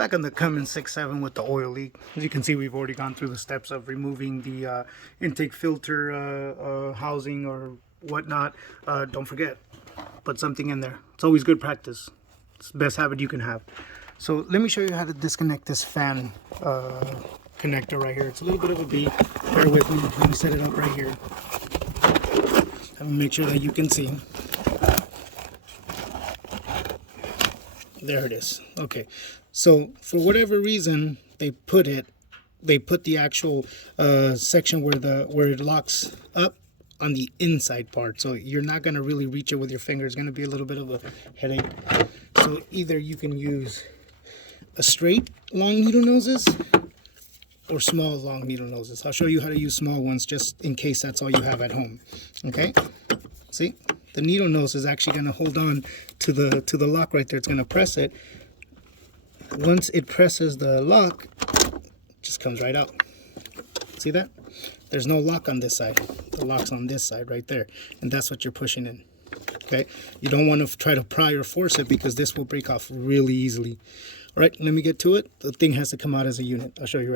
Back on the Cummins 6.7 with the oil leak. As you can see, we've already gone through the steps of removing the intake filter housing or whatnot. Don't forget, put something in there. It's always good practice. It's the best habit you can have. So let me show you how to disconnect this fan connector right here. It's a little bit of a beat. Bear with me. Let me set it up right here. Let me make sure that you can see. There it is. Okay, so for whatever reason they put the actual section where it locks up on the inside part, so you're not going to really reach it with your finger. It's going to be a little bit of a headache. So either you can use a straight long needle noses or small long needle noses. I'll show you how to use small ones just in case that's all you have at home. Okay, see, the needle nose is actually going to hold on to the lock right there. It's going to press it. Once it presses the lock, it just comes right out. See that? There's no lock on this side. The lock's on this side right there, and that's what you're pushing in. Okay, you don't want to try to pry or force it because this will break off really easily. All right, let me get to it. The thing has to come out as a unit. I'll show you.